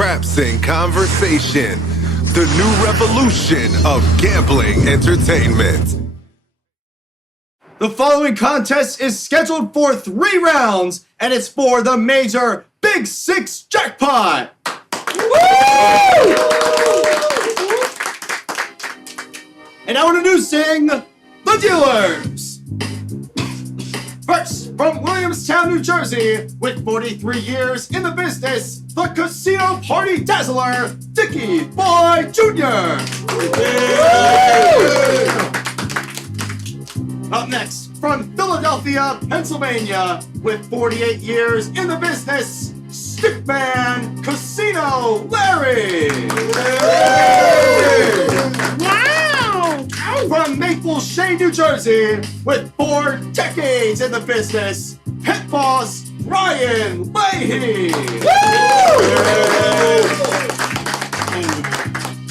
Craps in Conversation, the new revolution of gambling entertainment. The following contest is scheduled for 3 rounds, and it's for the major Big Six jackpot. Woo! And now introducing the dealers. First, from Williamstown, New Jersey, with 43 years in the business, the casino party dazzler, Dickie Boy Jr. Up next, from Philadelphia, Pennsylvania, with 48 years in the business, Stickman Casino Larry. Wow! From Maple Shade, New Jersey, with 4 decades in the business, Pit Boss Brian Leahy.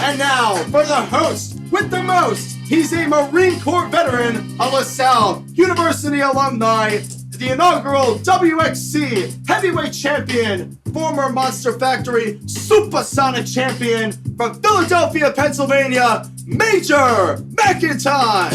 And now, for the host with the most, he's a Marine Corps veteran, a LaSalle University alumni, the inaugural WXC heavyweight champion, former Monster Factory supersonic champion from Philadelphia, Pennsylvania, Major McIntyre.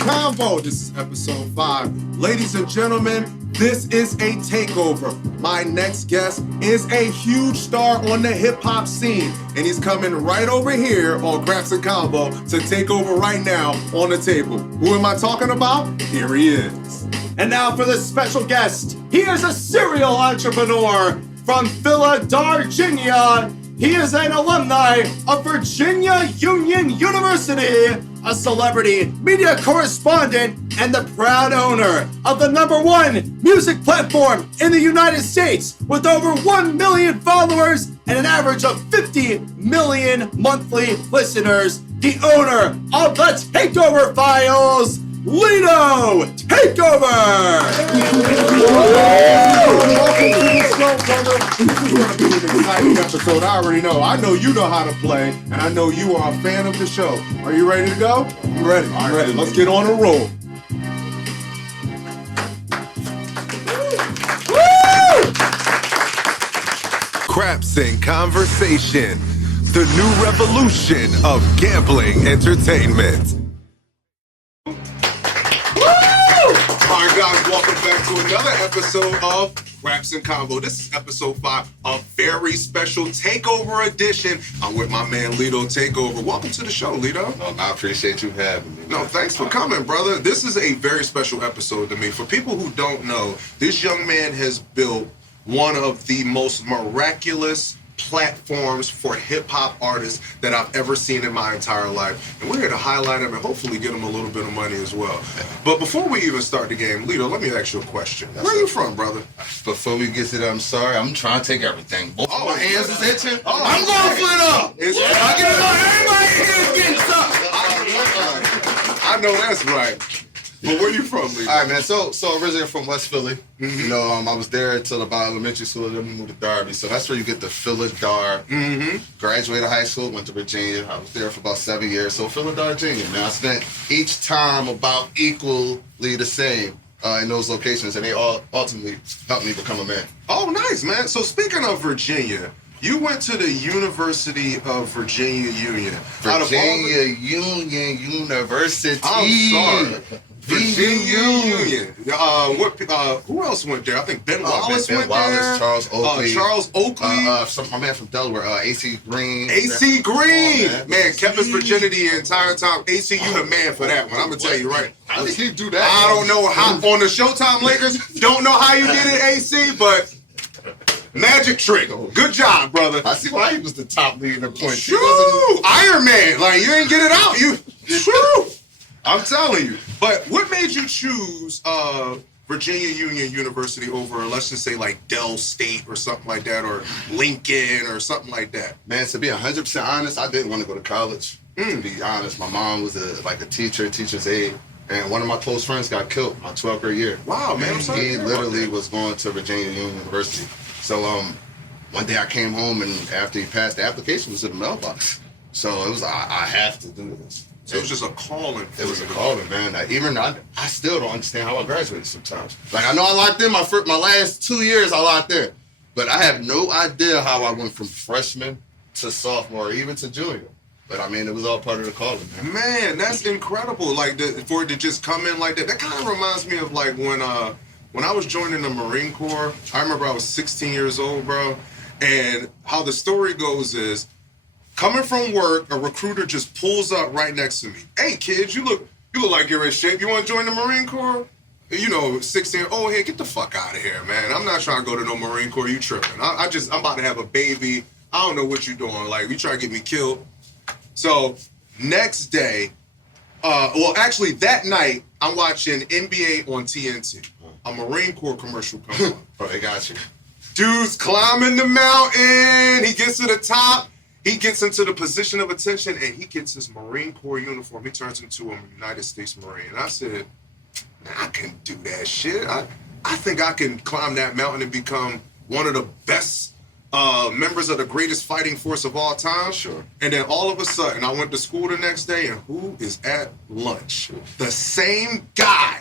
Convo. This is episode 5. Ladies and gentlemen, this is a takeover. My next guest is a huge star on the hip-hop scene, and he's coming right over here on Craps and Convo to take over right now on the table. Who am I talking about? Here he is. And now for this special guest. He is a serial entrepreneur from Philadelphia. He is an alumni of Virginia Union University, a celebrity, media correspondent, and the proud owner of the #1 music platform in the United States with over 1 million followers and an average of 50 million monthly listeners. The owner of the Takeover Files, Lito Takeover! Welcome to the show, brother. This is going to be an exciting episode. I already know. I know you know how to play, and I know you are a fan of the show. Are you ready to go? I'm ready. I'm ready. Let's get on a roll. Craps in Conversation, the new revolution of gambling entertainment. All right, guys, welcome back to another episode of Craps and Convo. This is episode 5, a very special takeover edition. I'm with my man Lito Takeover. Welcome to the show, Lito. I appreciate you having me. No, thanks for coming, brother. This is a very special episode to me. For people who don't know, this young man has built one of the most miraculous platforms for hip-hop artists that I've ever seen in my entire life. And we're here to highlight him and hopefully get him a little bit of money as well. But before we even start the game, Lito, let me ask you a question. Where are you from, brother? Before we get to that, I'm sorry. I'm trying to take everything. Both my hands is itching. Oh, I'm going for it up. I get it on. Everybody here is getting stuff. I know that's right. But where you from, Lito? All right, man. So originally from West Philly. Mm-hmm. You know, I was there until about elementary school, then we moved to Derby. So that's where you get the Philadelphia. Mm-hmm. Graduated high school, went to Virginia. I was there for about 7 years. So Philadelphia, man. I spent each time about equally the same in those locations, and they all ultimately helped me become a man. Oh, nice, man. So speaking of Virginia, you went to the University of Virginia Union. Virginia Union University. I'm sorry. Virginia Union. Who else went there? I think Ben Wallace went there. Charles Oakley. My man from Delaware, AC Green. AC Green! Man, kept his virginity the entire time. AC, you the man for that one. I'm going to tell you right. How did he do that? I don't know how. On the Showtime Lakers, don't know how you did it, AC, but magic trick. Good job, brother. I see why he was the top lead in the points. Shoo! Iron Man. Like, you ain't get it out. Shoo! I'm telling you. But what made you choose Virginia Union University over, let's just say, like Dell State or something like that, or Lincoln or something like that? Man, to be 100% honest, I didn't want to go to college. To be honest, my mom was a teacher's aide, and one of my close friends got killed my 12th grade year. Wow, man. I'm sorry. He literally was going to Virginia Union University. So one day I came home, and after he passed, the application was in the mailbox. So it was, I have to do this. So it was just a calling. It was a calling, man. I still don't understand how I graduated sometimes. Like, I know I locked in my last 2 years, I locked in. But I have no idea how I went from freshman to sophomore, or even to junior. But, I mean, it was all part of the calling, man. Man, that's incredible. Like, for it to just come in like that. That kind of reminds me of, like, when I was joining the Marine Corps. I remember I was 16 years old, bro. And how the story goes is, coming from work, a recruiter just pulls up right next to me. Hey, kids, you look like you're in shape. You want to join the Marine Corps? You know, 16. Oh, hey, get the fuck out of here, man. I'm not trying to go to no Marine Corps. You tripping? I'm about to have a baby. I don't know what you're doing. Like, you trying to get me killed? So next day, actually that night, I'm watching NBA on TNT. A Marine Corps commercial comes on. Bro, they got you. Dude's climbing the mountain. He gets to the top. He gets into the position of attention, and he gets his Marine Corps uniform. He turns into a United States Marine. And I said, I can do that shit. I think I can climb that mountain and become one of the best members of the greatest fighting force of all time. Sure. And then all of a sudden, I went to school the next day, and who is at lunch? The same guy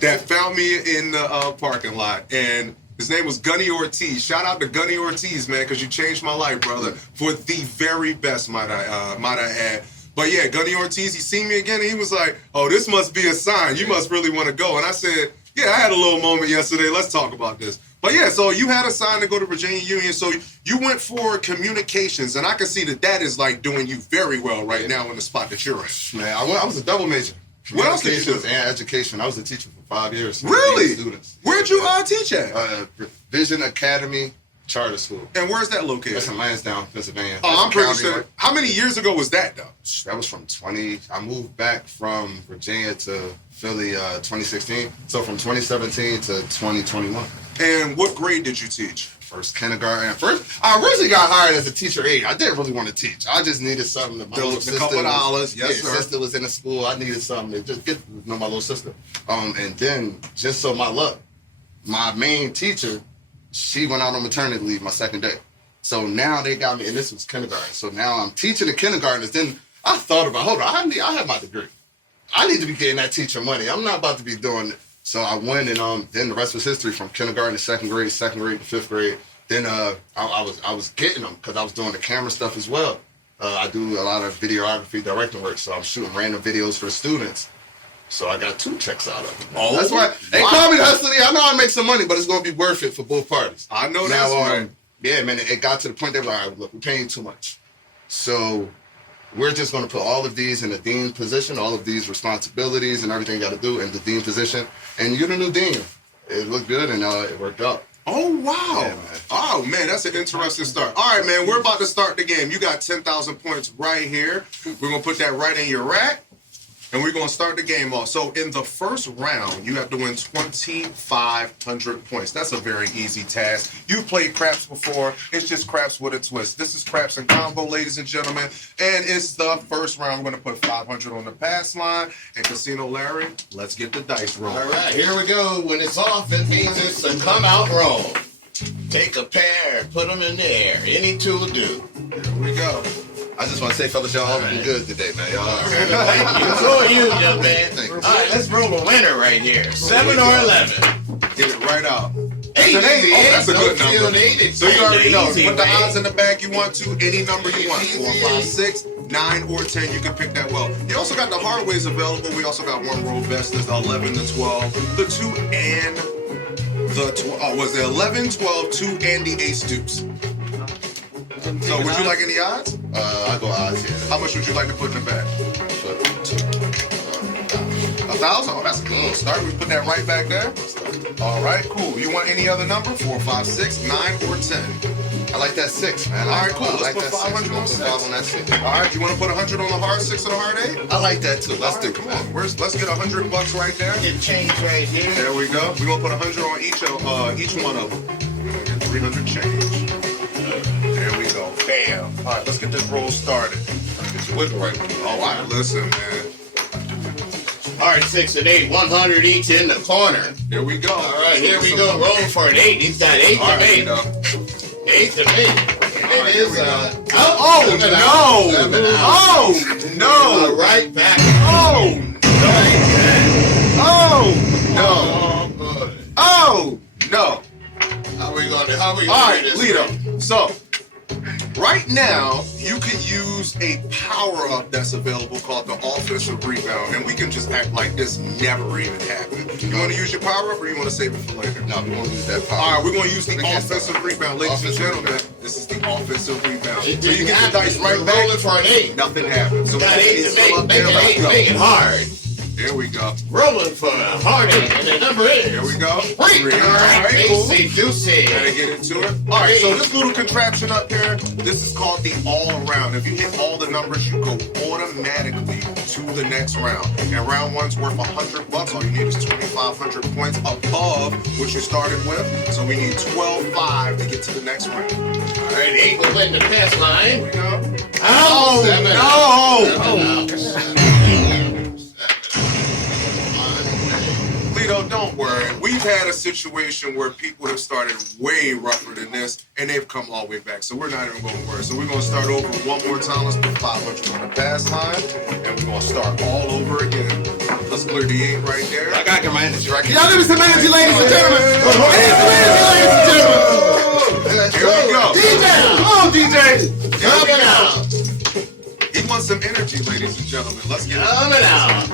that found me in the parking lot. And his name was Gunny Ortiz. Shout out to Gunny Ortiz, man, because you changed my life, brother, for the very best, might I add. But yeah, Gunny Ortiz, he seen me again, and he was like, oh, this must be a sign. You must really want to go. And I said, yeah, I had a little moment yesterday. Let's talk about this. But yeah, so you had a sign to go to Virginia Union. So you went for communications, and I can see that is like doing you very well right now in the spot that you're in. Man, I was a double major. What else did you do? And education. I was a teacher for 5 years. Really? Students. Where'd you teach at? Vision Academy Charter School. And where's that located? That's in Lansdowne, Pennsylvania. Oh, I'm pretty sure. Right? How many years ago was that, though? That was from I moved back from Virginia to Philly 2016. So from 2017 to 2021. And what grade did you teach? First kindergarten. I originally got hired as a teacher aide. I didn't really want to teach. I just needed something. My little sister, a couple of dollars. Yes, sir. Sister was in the school. I needed something to just get to know my little sister. And then, just so my luck, my main teacher, she went out on maternity leave my second day. So now they got me, and this was kindergarten. So now I'm teaching the kindergartners. Then I thought about, hold on, I have my degree. I need to be getting that teacher money. I'm not about to be doing it. So I went, and then the rest was history from kindergarten to second grade to fifth grade. Then I was getting them because I was doing the camera stuff as well. I do a lot of videography, directing work, so I'm shooting random videos for students. So I got 2 checks out of them. Oh, that's why they call me the hustler. I know I make some money, but it's going to be worth it for both parties. I know that's right. Yeah, man, it got to the point they were like, all right, look, we're paying you too much. So we're just going to put all of these in the dean position, all of these responsibilities and everything you got to do in the dean position. And you're the new dean. It looked good, and it worked out. Oh, wow. Yeah, man. Oh, man, that's an interesting start. All right, man, we're about to start the game. You got 10,000 points right here. We're going to put that right in your rack, and we're going to start the game off. So in the first round, you have to win 2,500 points. That's a very easy task. You've played craps before. It's just craps with a twist. This is Craps and Convo, ladies and gentlemen, and it's the first round. We're going to put 500 on the pass line. And Casino Larry, let's get the dice rolling. All right, here we go. When it's off, it means it's a come out roll. Take a pair, put them in there. Any two will do. Here we go. I just want to say, fellas, y'all all looking good today, man. Y'all. Thank you. So are you, young man. All right, let's roll a winner right here. 7 or 11. Get it right out. 8 That's an 8. Oh, that's a good number. Eight. So you already know. Easy, Put the man. odds in the bag you want to. Any number you want. 4, 5, 6, 9, or 10. You can pick that well. You also got the hard ways available. We also got one roll best. There's the 11, the 12, the 2, and the 12. Was it 11, 12, 2, and the ace deuce? So would you like any odds? I go odds, yeah. How much would you like to put in the bag? 1,000? Oh, that's a good start. We put that right back there. All right, cool. You want any other number? 4, 5, 6, 9, or 10? I like that 6, man. All right, cool. I Let's like put that 500 on 6. 5 on that 6. All right, you want to put 100 on the hard 6 or the hard 8? I like that too. Let's do it. Come on. Let's get $100 right there. Get change right here. There we go. We're going to put 100 on each one of them. Get 300 change. There we go. Bam. All right, let's get this roll started. Get your wiggle right. Oh, wow. Listen, man. All right, 6 and 8, 100 each in the corner. Here we go. All right, here we go. Roll for an 8. He's got 8 All to right, 8. 8 to 8. It is Oh, no! Oh, no! Right back. Oh, Oh, boy. oh, no! How we gonna All do right, this? Lito. So, right now, you could use a power-up that's available called the offensive rebound, and we can just act like this never even happened. You want to use your power-up, or you want to save it for later? No, we won't use that power. All right, we're going to use the We can't offensive start. rebound. Ladies and Offensive gentlemen, rebound. this is the offensive rebound. It So you didn't get the happen. dice We're right back. rolling for an 8. Nothing happened. So Got 8 it's to still make. up Make there. it Let's 8. go. Make it hard. There we go. Rolling for a hard 8. And the number is. There we go. 3. All right, cool. Juicy, juicy. Gotta get into it. All right, so this little contraption up here, this is called the all-around. If you hit all the numbers, you go automatically to the next round. And round one's worth $100. All you need is 2,500 points above what you started with. So we need 12,500 to get to the next round. All right, 8 will win the pass line. Here we go. Oh, no! Seven. Lito, don't worry. We've had a situation where people have started way rougher than this, and they've come all the way back. So we're not even going to worry. So we're going to start over one more time. Let's put 500 on the pass line, and we're going to start all over again. Let's clear the 8 right there. I gotta get my energy right. Y'all give me some energy, ladies and gentlemen. I need some energy, ladies and gentlemen. Here we go. DJ, come on, DJ. Coming out. He wants some energy, ladies and gentlemen. Let's get it. Coming out.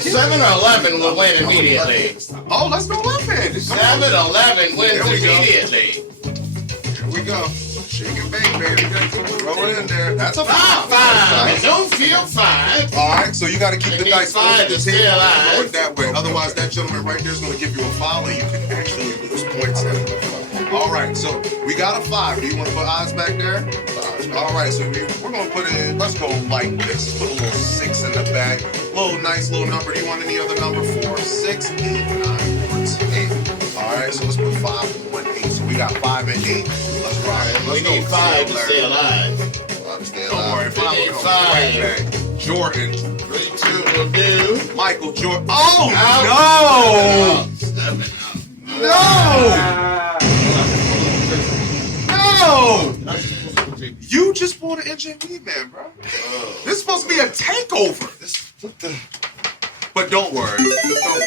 7 or 11 will win immediately. Oh, let's go left-handed. 7-11 wins There we go. immediately. Here we go. Shake and bake, baby. You gotta keep it rolling in there. That's a 5. Don't feel 5. All right, so you got to keep You the need dice 5 on the to stay table alive. and that way. Otherwise, that gentleman right there is going to give you a foul, and you can actually lose points now. All right, so we got a 5. Do you want to put odds back there? All right, so we're going to put it. Let's go like this. Put a little 6 in the back. Little nice little number. Do you want any other number? 4, 6, 8, 9, 14, 8. All right, so let's put 5 and 1, 8. So we got 5 and 8. Let's rock it. Let's We go. need 5 to stay alive. Don't worry, 5 need will come 5. right back. Jordan. 3, 2 will do. Michael Jordan. Oh, Out. no! 7 No! No! You just bought an NJV, man, bro. This is supposed to be a takeover. But don't worry. Don't worry.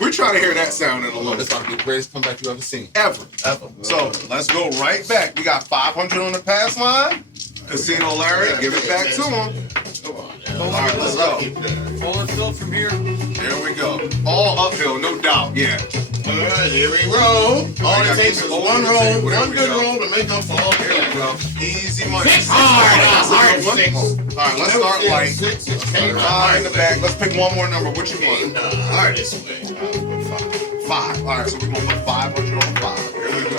We're trying to hear that sound in a little This bit. might be the greatest comeback you've ever seen. Ever. So let's go right back. We got 500 on the pass line. Casino Larry, give it back to him. Come on All now. right, let's go. Full and fill from here. There we go. All uphill, no doubt. Yeah. Here we roll. All it takes is one roll, There one we good go. roll to make up for all There we go. Easy money. 6 hard. All right, let's start light. 6 is came Five in the back. Let's pick one more number. What you Came want? the hardest way. 5. All right, so we're gonna put 500 on 5. Here we go.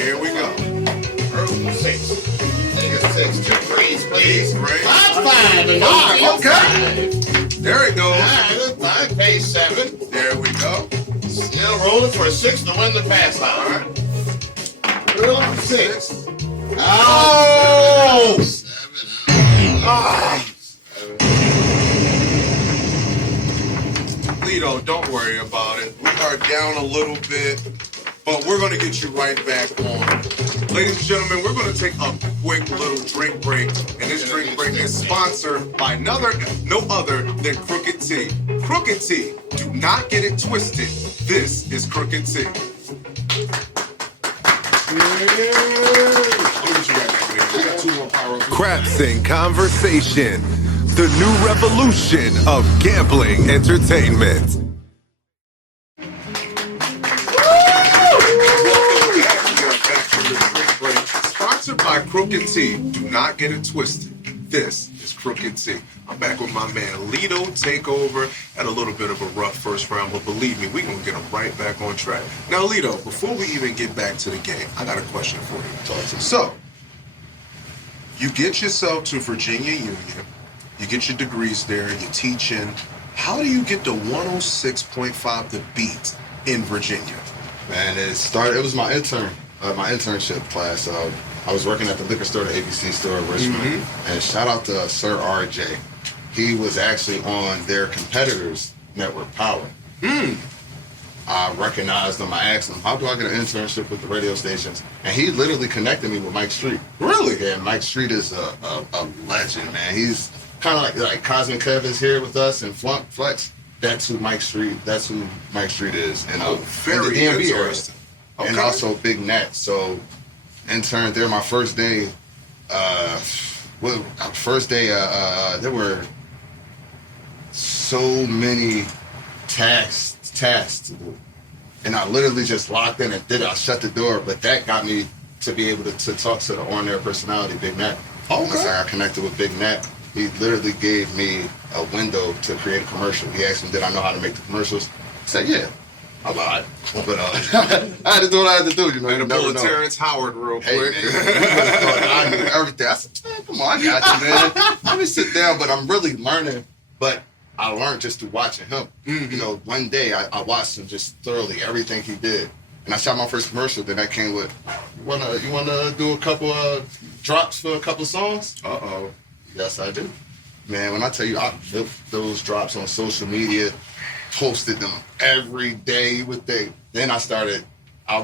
Here we go. Roll 6. Take a 6. 2 threes, please. 8, right? 5, and Five, no okay. 5. There it goes. 5 pays 7. There we go. Still rolling for a 6 to win the pass line. All right. Rolling for 6. Oh! 7 out. Lito, don't worry about it. We are down a little bit, but we're going to get you right back on. Ladies and gentlemen, we're going to take a quick little drink break, and this drink break is sponsored by no other than Crooked Tea. Crooked Tea, do not get it twisted. This is Crooked Tea. Craps and conversation. The new revolution of gambling entertainment. Sponsored by Crooked Tea. Do not get it twisted. This is Crooked Tea. I'm back with my man Lito Takeover. Had a little bit of a rough first round, but believe me, we're going to get him right back on track. Now, Lito, before we even get back to the game, I got a question for you. So, you get yourself to Virginia Union, you get your degrees there, you're teaching. How do you get to 106.5 the beat in Virginia? Man, it was my internship class. I was working at the liquor store, the ABC store in Richmond. And shout out to Sir RJ. He was actually on their competitors' network, Power. I recognized him. I asked him, how do I get an internship with the radio stations? And he literally connected me with Mike Street. Really? Yeah, Mike Street is a legend, man. He's kind of like Cosmic Kev is here with us and Flex. That's who Mike Street is. And, very in the DMV interesting. area. And Okay. also Big Nat. So interned there my first day. There were so many tasks to do. And I literally just locked in and I shut the door, but that got me to be able to talk to the on-air personality, Big Nat. Okay. So I connected with Big Nat. He literally gave me a window to create a commercial. He asked me, did I know how to make the commercials? I said, yeah. I lied. But I had to do what I had to do, you know. And You a never pull of know. Terrence Howard real Hey, quick. man, you would have thought I knew everything. I said, man, come on, I got you, man. Let me sit down, but I'm really learning. But I learned just through watching him. Mm-hmm. You know, one day I watched him just thoroughly, everything he did. And I shot my first commercial, then I came with, you wanna do a couple of drops for a couple of songs? Uh-oh. Yes, I do. Man, when I tell you, I built those drops on social media, posted them every day, you would think. Then I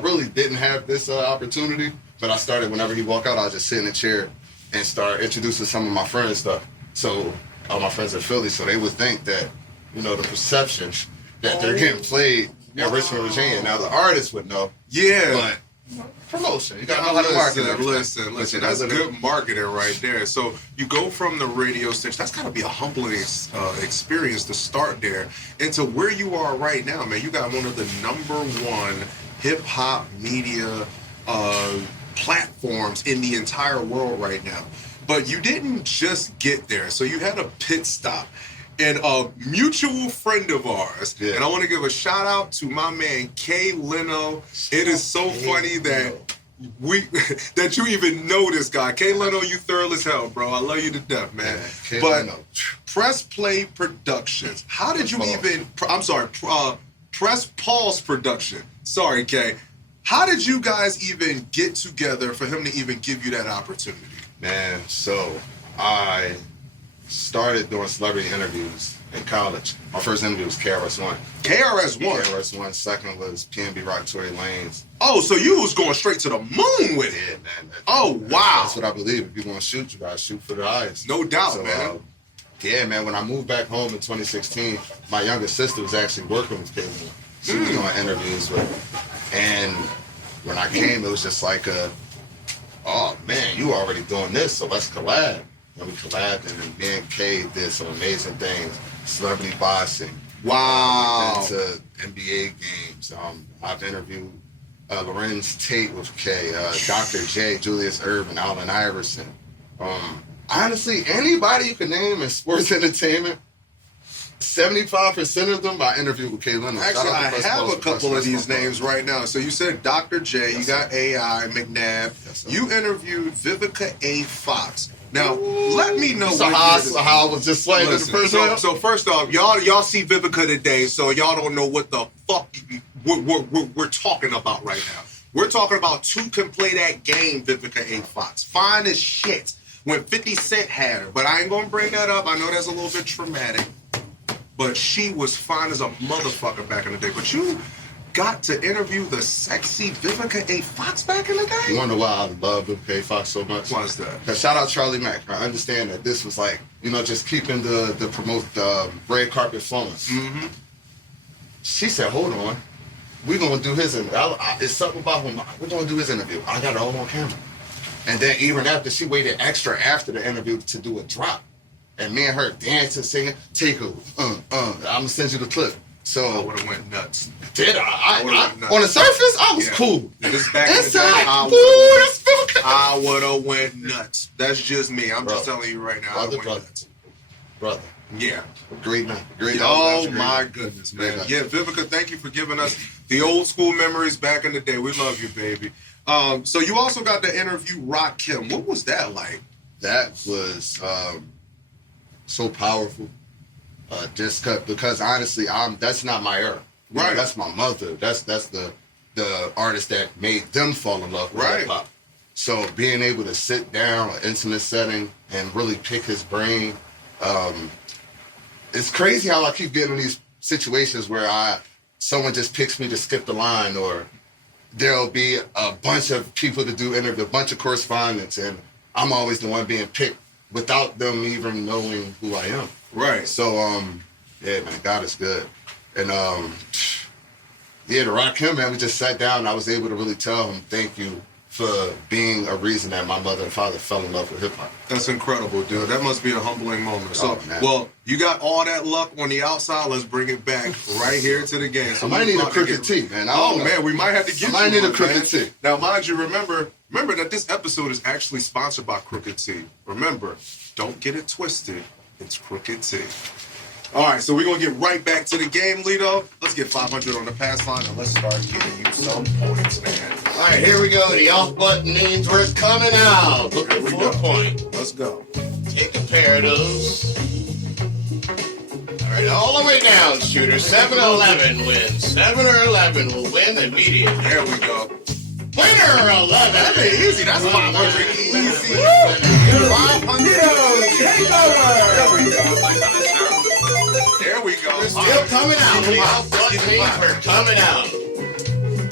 really didn't have this opportunity, but I started, whenever he walk out, I'll just sit in a chair and start introducing some of my friends and stuff. So, all my friends in Philly, so they would think that, you know, the perception that they're getting played in Richmond, Virginia. Now, the artists would know. Yeah. But promotion, you gotta know how to market everything. Listen, that's good marketing right there. So you go from the radio station, that's gotta be a humbling experience to start there, into where you are right now, man. You got one of the #1 hip-hop media platforms in the entire world right now. But you didn't just get there. So you had a pit stop. And a mutual friend of ours, Yeah. and I want to give a shout out to my man Kay Leno. It is so funny that that you even know this guy. Kay Leno, you thorough as hell, bro. I love you to death, man. Yeah, Kay but Leno. Press Play Productions. How did you Pause. even? I'm sorry. Press Pause Production. Sorry, Kay. How did you guys even get together for him to even give you that opportunity? Man, so I started doing celebrity interviews in college. My first interview was KRS-One. KRS-One. KRS-One. Second was PNB Rock Tory Lanez. Oh, so you was going straight to the moon with it. Yeah, man. Oh, wow. That's what I believe. If you're going to shoot, you got to shoot for the eyes. No doubt, So, man. yeah, man, when I moved back home in 2016, my youngest sister was actually working with K-One. She was doing interviews with her. And when I came, it was just like oh, man, you already doing this, so let's collab. And we collabed, and then me and Kay did some amazing things. Celebrity boxing. Wow. Into NBA games. I've interviewed Lorenz Tate with Kay, Dr. J, Julius Erving, Allen Iverson. Honestly, anybody you can name in sports entertainment, 75% of them I interviewed with Kay Leno. Actually, I have a couple of these names right now. So you said Dr. J, you got AI, McNabb. Yes, sir. You interviewed Vivica A. Fox. Now, let me know So what how, year this- I was just slaying in the Listen, first so, round? so first off, y'all see Vivica today, so y'all don't know what the fuck we're talking about right now. We're talking about two can play that game, Vivica A. Fox. Fine as shit when 50 Cent had her, but I ain't gonna bring that up. I know that's a little bit traumatic, but she was fine as a motherfucker back in the day. But you got to interview the sexy Vivica A. Fox back in the day? You wanna know why I love Vivica A. Fox so much? Why's that? 'Cause shout out Charlie Mack. I understand that this was like, just keeping the red carpet flowing. Mm-hmm. She said, hold on. We're going to do his interview. It's something about him. We're going to do his interview. I got it all on camera. And then even after, she waited extra after the interview to do a drop. And me and her dancing, singing, Takeover. I'm going to send you the clip. I So, would have went nuts. did I I? would've nuts. On the surface, I was Yeah. cool. This back in the day, Inside, I ooh, that's Vivica. I would have went nuts. That's just me. I'm just Bro. telling you right now. I would've Brother, went nuts. brother. Yeah. Great night. Great night. Oh Great my night. goodness, Great man. night. Yeah, Vivica, thank you for giving us the old school memories back in the day. We love you, baby. So you also got to interview Rock Kim. What was that like? That was so powerful. Because honestly, that's not my era. Right. That's my mother. That's the artist that made them fall in love with Right. hip hop. So being able to sit down, an intimate setting, and really pick his brain, it's crazy how I keep getting in these situations where I someone just picks me to skip the line, or there'll be a bunch of people to do interview, a bunch of correspondence, and I'm always the one being picked without them even knowing who I am. Right. So, yeah, man, God is good. And, yeah, to rock him, man, we just sat down and I was able to really tell him thank you for being a reason that my mother and father fell in love with hip-hop. That's incredible, dude. That must be a humbling moment. So, Oh, man. well, you got all that luck on the outside. Let's bring it back right here to the game. So I might we're need a about to crooked get- tee, man. I Oh, don't know. man, we might have to get I might you need a one, crooked man. tee. Now, mind you, remember that this episode is actually sponsored by Crooked Tea. Remember, don't get it twisted. It's Crooked Tea. All right, so we're going to get right back to the game, Lito. Let's get 500 on the pass line, and let's start giving you some points, man. All right, here we go. The off button means we're coming out. Looking for a point. Let's go. Take a pair of those. All right, all the way down, shooter. 7-11 wins. 7 or 11 will win immediately. There we go. Winner 11. That's easy. That's 500 easy. 500. There we go. We're still coming out. The off button means we're coming out.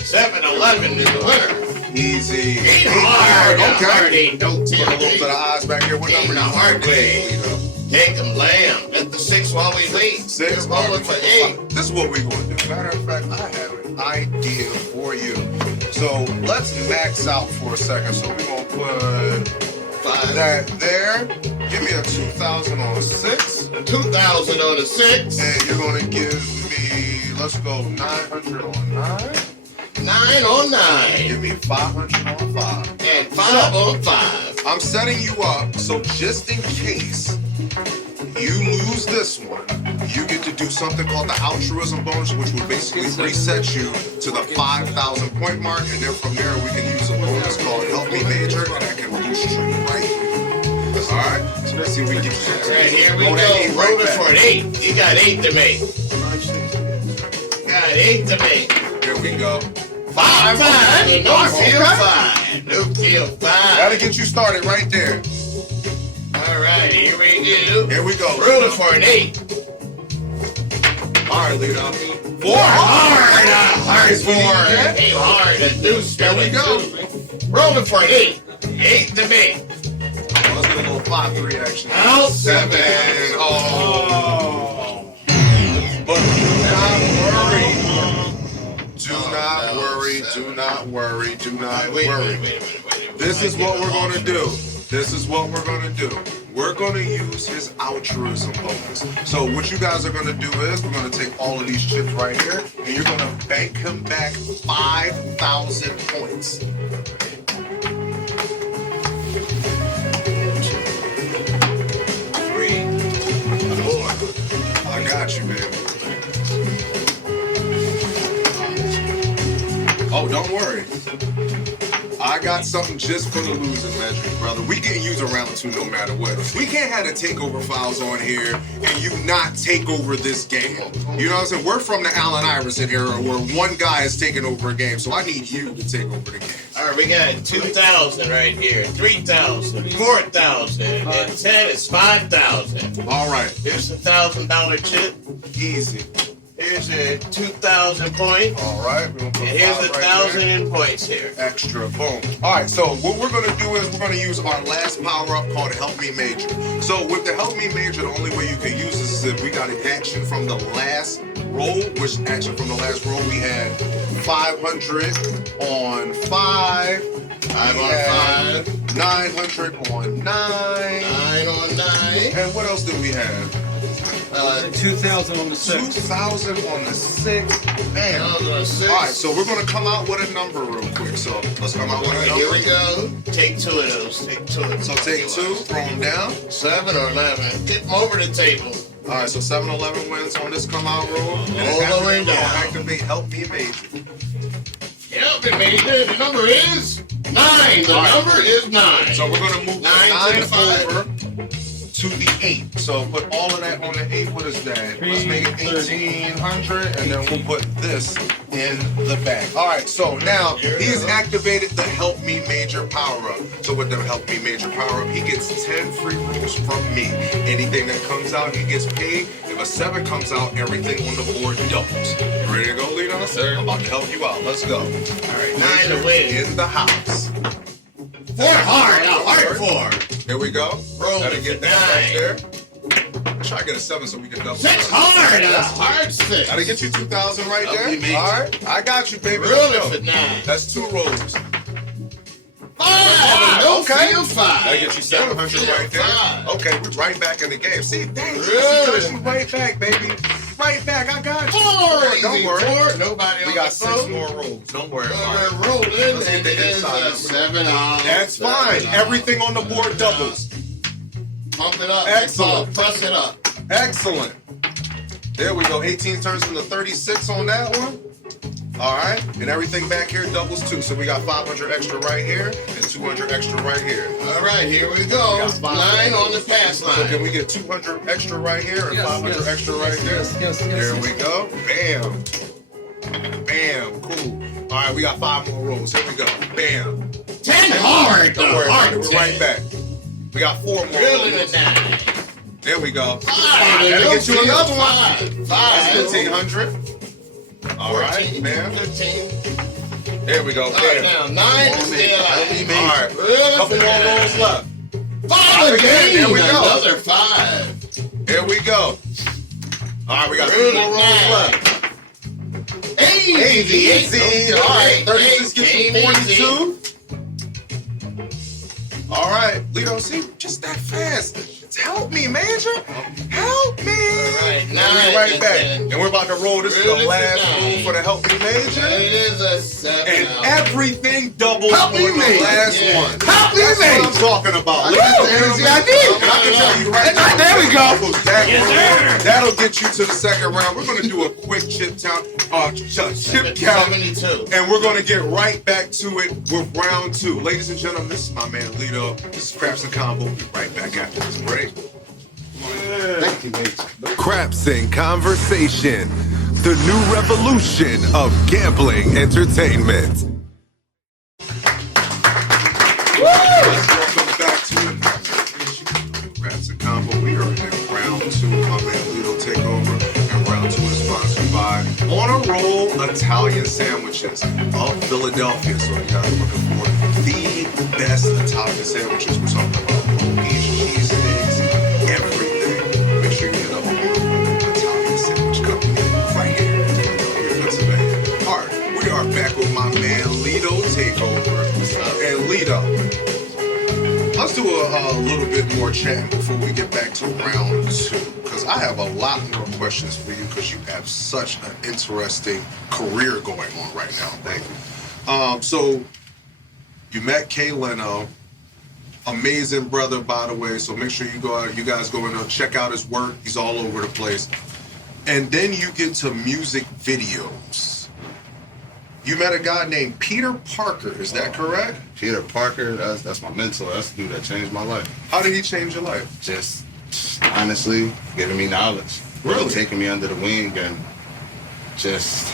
7-11 is the winner. Easy. Ain't hard. Okay. Hard ain't no Put a little bit of eyes back here. What number Ain't you the hard way. Lito? Take them, lay them. At the 6 while we wait. 6. We're rolling for 8. This is what we're going to do. Matter of fact, I have an idea for you. So let's max out for a second. So we're going to put 5. that there. Give me a 2,000 on a 6. 2,000 on the 6. And you're going to give me, let's go 900 on 9. 9 on 9. Give me 500 on 5. And 5 on 5. I'm setting you up so just in case you lose this one, you get to do something called the altruism bonus, which will basically reset you to the 5,000 point mark, and then from there we can use a bonus called Help Me Major, and that can boost you right here. All right, so let's see if we can get you. All right, here we Roll that eight go. right Rolling back. for an 8. You got 8 to make. Got 8 to make. Here we go. 5 times. No kill 5. No kill 5. That'll get you started right there. All right, here we do. Here we go. Rolling for an 8. All right, Lito. 4 hard. Hard Yes, we need 4. that. 8 hard. A deuce. There we go. Rolling for an 8. 8 to make. Let's get a little 5-3 action. Out 7. 7. Oh. But do not worry. Do not worry. Do not worry. Do not Wait a worry. minute. This is what we're going to do. This is what we're going to do. We're going to use his altruism bonus. So what you guys are going to do is we're going to take all of these chips right here, and you're going to bank him back 5,000 points. 3, 4. I got you, baby. Oh, don't worry. I got something just for the losing measure, brother. We can use a round 2 no matter what. We can't have the takeover files on here and you not take over this game. You know what I'm saying? We're from the Allen Iverson era where one guy is taking over a game, so I need you to take over the game. All right, we got 2,000 right here, 3,000, 4,000, and 10 is 5,000. All right, Here's a $1,000 chip. easy. Here's a 2,000 points. All right, we're gonna put And here's 5 a right 1,000 there. in points here. Extra, boom. All right, so what we're gonna do is we're gonna use our last power-up called Help Me Major. So with the Help Me Major, the only way you can use this is if we got an action from the last roll, which action from the last roll we had 500 on 5. 5 We on had 5. 900 on 9. 9 on 9. And what else did we have? 2,000 on the 6. 2,000 on the 6. Bam. 2,000 on 6. All right, so we're gonna come out with a number real quick. So let's come out with All a right, number. here we go. Take 2 of those. Take 2 of those. So take 2, throw them down. 7 or 11. Get them over the table. All right, so 7-11 wins on this come out roll. And All the way we'll down. activate Help Me Major. Yep, it made it. The number is 9. The number is 9. So we're gonna move 9 to 9 the 5. over to the 8. So put all of that on the 8. What is that? Let's make it 1,800, and then we'll put this in the bag. All right, so now he's activated the Help Me Major power-up. So with the Help Me Major power-up, he gets 10 free rolls from me. Anything that comes out, he gets paid. If a 7 comes out, everything on the board doubles. You ready to go, Lito? Yes, sir. I'm about to help you out. Let's go. All right, 9 to win. in the house. 4 hard. A hard 4. There we go. Roll Gotta with get the that right 9. there. Try to get a 7 so we can double. 6 hard. A hard 6. Gotta get you 2,000 right Help there. me, mate. All right, I got you, baby. Roll Let's it go. for 9. That's 2 rolls. 5. No Okay. field 5. That get you 700 right there. 5. Okay, we're right back in the game. See, dang, Really? you right back, baby. Right back, I got you. 4. Don't Easy worry. 4. Nobody We on got the 6 phone. more rolls. Don't worry about We're it. rolling, Let's get and the it is inside a number. 7 on. That's 7 fine. on. Everything on the board doubles. Pump it up. Excellent. Press it up. Excellent. There we go. 18 turns into 36 on that one. All right. And everything back here doubles too. So we got 500 extra right here and 200 extra right here. All right, here we go. We got 500. 9 on the pass So line. can we get 200 extra right here and 500 extra right there? Yes. There we go. Bam. Bam. Cool. All right, we got 5 more rolls. Here we go. Bam. 10 hard. Don't worry about it. We're 10. right back. We got 4 more Really rolls. the 9. There we go. 5. Gotta get you another one. 5. That's 5. 1,500. All right, 14, bam. 15. There we go. All right, Bam. now 9 is still All out. right. Really Couple the more 9. rolls left. 5 again. There we go. Another 5. Here we go. All right, we got 2 Really more rolls nine. left. Easy. Easy. All right, 36 gets you 42. All right, Lito, see, just that fast. Help me, Major. Help me. All right, And 9 we're right and back. 10. And we're about to roll. This is Really the last to 9. roll for the Help Me Major. It is a 7. And out. everything doubles Help for me, the Major. last Yeah. one. Help me, That's what I'm Major. talking about. Woo! Ladies and Energy gentlemen, I need. I can tell you right now. There we go. That'll get you to the second round. We're going to do a quick chip count. Chip count. 72. And we're going to get right back to it with round 2. Ladies and gentlemen, this is my man Lito. This is Craps and Convo. We'll be right back after this break. Thank you, mate. Craps in Conversation, the new revolution of gambling entertainment. Welcome back to another edition of Craps and Convo. We are in round 2. My man Lito Takeover. And round 2 is sponsored by On a Roll Italian Sandwiches of Philadelphia. So you guys are looking for the best Italian sandwiches. We're talking about Polish cheesesteaks, everything. Make sure you hit up On a Roll Italian Sandwich Company right here in Pennsylvania. All right, we are back with my man Lito Takeover. And Lito, let's do a little bit more chatting before we get back to round 2. Because I have a lot more questions for you because you have such an interesting career going on right now. Thank you. So you met Kay Leno. Amazing brother, by the way. So make sure you guys go in and check out his work. He's all over the place. And then you get to music videos. You met a guy named Peter Parker. Is that correct? Peter Parker, that's my mentor. That's the dude that changed my life. How did he change your life? Just honestly giving me knowledge. Really? Taking me under the wing and just,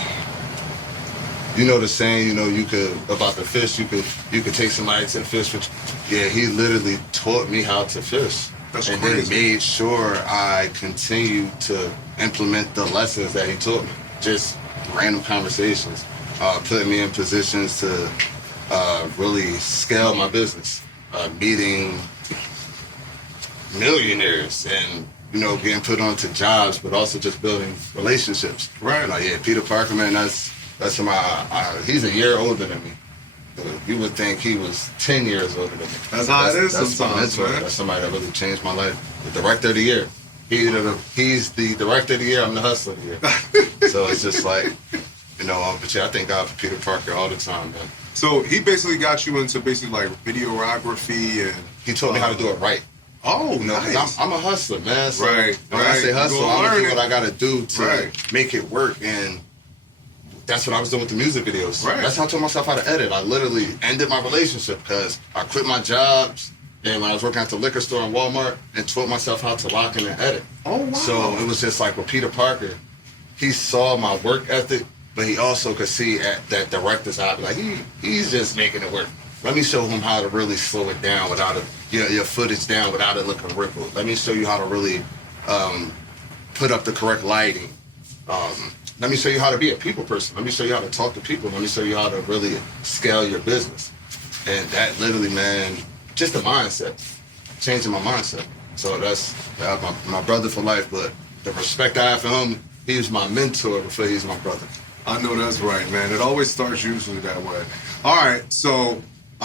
you know the saying, you could, about the fish, you could take somebody to the fish, but yeah, he literally taught me how to fish. That's and crazy. then made sure I continued to implement the lessons that he taught me. Just random conversations, putting me in positions to really scale my business, meeting millionaires and, getting put onto jobs, but also just building relationships. Right. Yeah, Peter Parker, man, that's he's a year older than me. You would think he was 10 years older than me. That's how it is That's my sometimes, mentor. man. That's somebody that really changed my life. The director of the year. He's the director of the year. I'm the hustler of the year. So it's just like, but yeah, I thank God for Peter Parker all the time, man. So he basically got you into basically like videography and... He taught me how to do it right. Oh, 'Cause nice. I'm a hustler, man. So Right, when I say right. hustle, You gonna I'm gonna learn do it. what I gotta do to Right. make it work, and that's what I was doing with the music videos. Right. That's how I taught myself how to edit. I literally ended my relationship because I quit my jobs And when I was working at the liquor store in Walmart, and taught myself how to lock in and edit. Oh, wow. So it was just like with Peter Parker, he saw my work ethic, but he also could see at that director's eye, like he's just making it work. Let me show him how to really slow it down without it, your footage down without it looking rippled. Let me show you how to really put up the correct lighting. Let me show you how to be a people person. Let me show you how to talk to people. Let me show you how to really scale your business. And that literally, man, just the mindset, changing my mindset. So that's my brother for life, but the respect I have for him, he was my mentor before he's my brother. I know that's right, man. It always starts usually that way. All right, so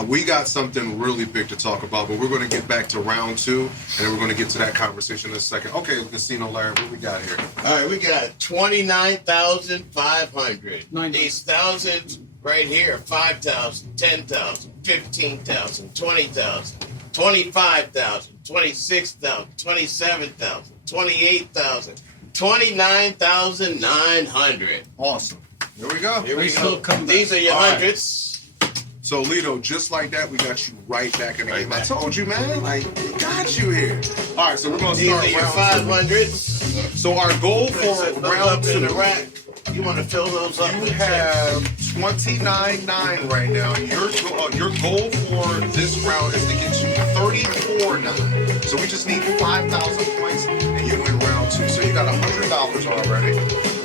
we got something really big to talk about, but we're going to get back to round 2, and then we're going to get to that conversation in a second. Okay, Casino Larry, what we got here? All right, we got 29,500. 90. These thousands right here, 5,000, 10,000, 15,000, 20,000, 25,000, 26,000, 27,000, 28,000, 29,900. Awesome. Here we go. Here we still go. come back. These are your All right. hundreds. So, Lito, just like that, we got you right back in the Right game. I back. told you, man. Like, we got you here. All right, so we're going to These start are your round 500s. 2. So our goal for Those round up in 2, the rack. You want to fill those up you with have 29.9 right now. Your goal for this round is to get you 34.9. So we just need 5,000 points, and you win round 2. So you got $100 already.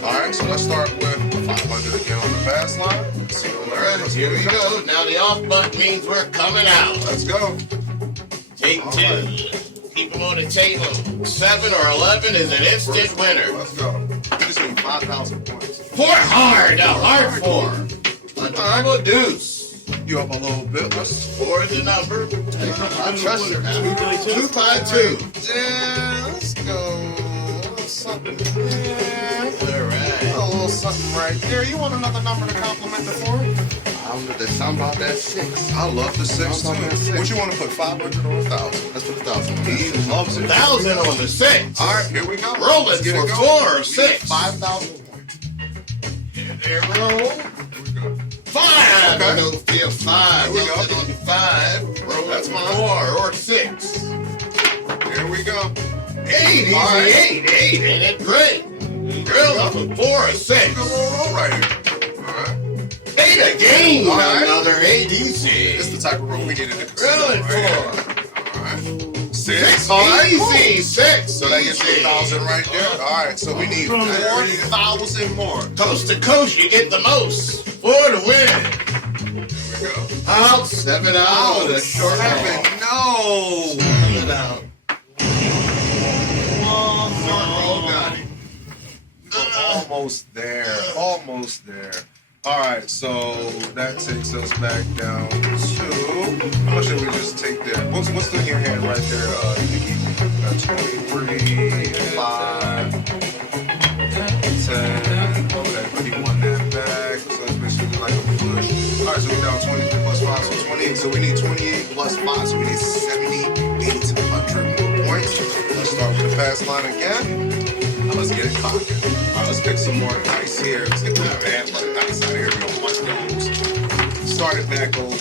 All right, so let's start with 500 again on the fast line. See you All right, here we go. Now the off button means we're coming out. Let's go. Take All 2. right. Keep them on the table. 7 or 11 is an instant winner. Let's go. You just need 5,000 points. 4 hard. A hard 4. A double deuce. You up a little bit. Let's 4 is the number. I trust her now. 2 by 2. Yeah, let's go. A little something. Yeah. All right. A little something right there. You want another number to compliment the 4? There's something about that 6. I love the 6 too. What you want to put, 500 or 1,000? Let's put 1,000. He loves it. 1,000 on the 6. All right, here we go. Rolling Let's get for it 4 going. or We need 6. 5,000 points. And there roll. Here we go. 5. Okay. No fear. 5. Here we go. Rolling on the 5. Rolling That's for mine. 4 or 6. Here we go. 8. Easy All right. 8. 8. Ain't it great? Rolling for 4 or 6. Roll right here. All right. 8 again. All right. Another 8. Easy. This is the type of roll we need in the casino. Rolling right for here. All right. 6. All right. Easy. 6. So that gets 1,000 right there. All right. So we need 4,000 more. Coast to coast, you get the most. 4 to win. Here we go. Out. 7 out. With a short 7. roll. No. 7 out. Short roll got it. Almost there. Almost there. All right, so that takes us back down to how much did we just take there? What's in your hand right there, Nikki? 23, 5, 10. Okay, but he won that back. So that's basically like a push. All right, so we're down 23 plus 5, so 28. So we need 28 plus 5, so we need 7,800 more points. Let's start with the fast line again. Now let's get it popping. All right, let's pick some more dice here. Let's get that bad luck dice out of here. We don't want those. Start it back over.